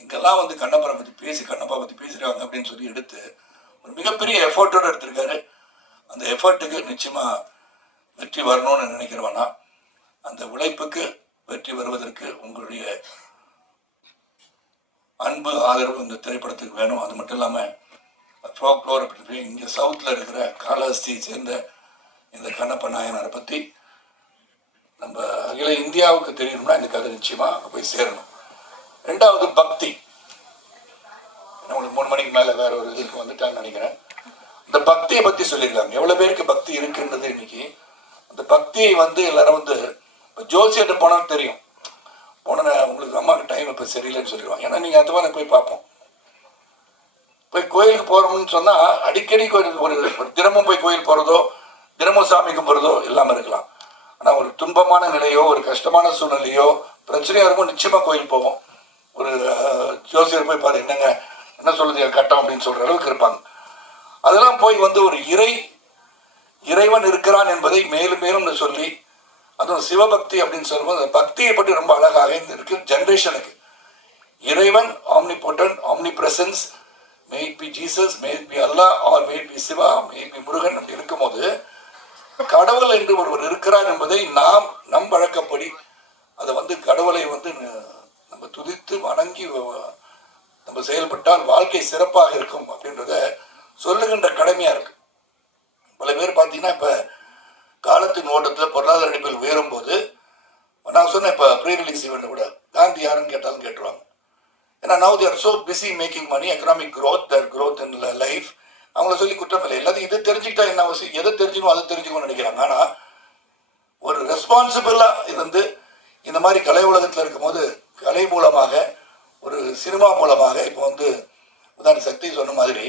இங்கெல்லாம் வந்து கண்ணப்பரை பற்றி பேசி கண்ணப்பா பற்றி பேசுகிறாங்க அப்படின்னு சொல்லி எடுத்து ஒரு மிகப்பெரிய எஃபர்ட்டோடு எடுத்திருக்காரு. அந்த எஃபர்ட்டுக்கு நிச்சயமாக வெற்றி வரணும்னு நினைக்கிறவனா அந்த உழைப்புக்கு வெற்றி வருவதற்கு உங்களுடைய அன்பு ஆதரவு இந்த திரைப்படத்துக்கு வேணும். அது மட்டும் இல்லாமல் ஃப்ளோர் அப்படி இங்கே சவுத்தில் இருக்கிற காலஹஸ்தியை சேர்ந்த இந்த கண்ணப்ப நாயனாரை பற்றி நம்ம அகில இந்தியாவுக்கு தெரியணும்னா இந்த கதை நிச்சயமாக அங்கே போய் சேரணும். ரெண்டாவது பக்தி. உங்களுக்கு மூணு மணிக்கு மேலே வேற ஒரு இதுக்கு வந்துட்டாங்கன்னு நினைக்கிறேன். இந்த பக்தியை பற்றி சொல்லியிருக்காங்க. எவ்வளோ பேருக்கு பக்தி இருக்குன்றது இன்னைக்கு? அந்த பக்தியை வந்து எல்லாரும் வந்து ஜோசியர்கிட்ட போனாலும் தெரியும். போன உங்களுக்கு அம்மாவுக்கு டைம் இப்போ சரியில்லைன்னு சொல்லிடுவாங்க. ஏன்னா நீங்கள் அது போய் பார்ப்போம். போய் கோயிலுக்கு போகிறோம்னு சொன்னால் அடிக்கடி கோயில் ஒரு ஒரு தினமும் போய் கோயில் போகிறதோ தினமும் சாமி கும்பிட்றதோ இல்லாமல் இருக்கலாம். ஆனால் ஒரு துன்பமான நிலையோ ஒரு கஷ்டமான சூழ்நிலையோ பிரச்சனையாக இருக்கும் நிச்சயமாக கோயில் போவோம். ஒரு ஜோசியர் போய் பாரு என்னங்க என்ன சொல்லுது கட்டம் அப்படின்னு சொல்கிற அளவுக்கு இருப்பாங்க. அதெல்லாம் போய் வந்து ஒரு இறை இறைவன் இருக்கிறான் என்பதை மேலும் மேலும் சொல்லி அதுவும் சிவபக்தி அப்படின்னு சொல்லும்போது பக்தியை பற்றி ரொம்ப அழகாக இருக்கு ஜென்ரேஷனுக்கு இறைவன் omnipotent omnipresence made by Jesus maybe Allah or made by Shiva maybe Murugan அப்படி இருக்கும்போது கடவுள் என்று ஒருவர் இருக்கிறார் என்பதை நாம் நம் வழக்கப்படி அதை வந்து கடவுளை வந்து ந- நம்ம துதித்து வணங்கி நம்ம செயல்பட்டால் வாழ்க்கை சிறப்பாக இருக்கும் அப்படின்றத சொல்லுகின்ற கடமையா இருக்கு. பல பேர் பார்த்தீங்கன்னா இப்போ காலத்தின் ஓட்டத்தில் பொருளாதார அடிப்பில் உயரும்போது நான் சொன்னேன் இப்போ ப்ரீ ரிலீஸ் ஈவெண்ட் கூட காந்தி யாருன்னு கேட்டாலும் கேட்டுருவாங்க. ஏன்னா now there so busy making money economic growth their growth in life அவங்கள சொல்லி குற்றம் இல்லை. எல்லாத்தையும் இது தெரிஞ்சுக்கிட்டா என்ன அவசியம்? எதை தெரிஞ்சுக்கணும் அதை தெரிஞ்சுக்கணும்னு நினைக்கிறாங்க. ஆனால் ஒரு ரெஸ்பான்சிபிளாக இருந்து இந்த மாதிரி கலை உலகத்தில் இருக்கும்போது கலை மூலமாக ஒரு சினிமா மூலமாக இப்போ வந்து உதாரண சக்தி சொன்ன மாதிரி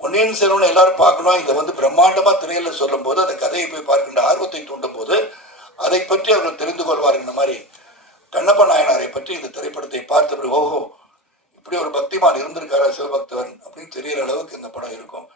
பொன்னியின் செல்வன் எல்லாரும் பார்க்கணும். இதை வந்து பிரம்மாண்டமாக திரையில் சொல்லும்போது அந்த கதையை போய் பார்க்கின்ற ஆர்வத்தை தூண்டும் போது அதை பற்றி அவர்கள் தெரிந்து கொள்வார் இந்த மாதிரி கண்ணப்ப நாயனாரை பற்றி இந்த திரைப்படத்தை பார்த்து ஓஹோ இப்படி ஒரு பக்திமான் இருந்திருக்காரா சிவபக்தவன் அப்படின்னு தெரியிற அளவுக்கு இந்த படம் இருக்கும்.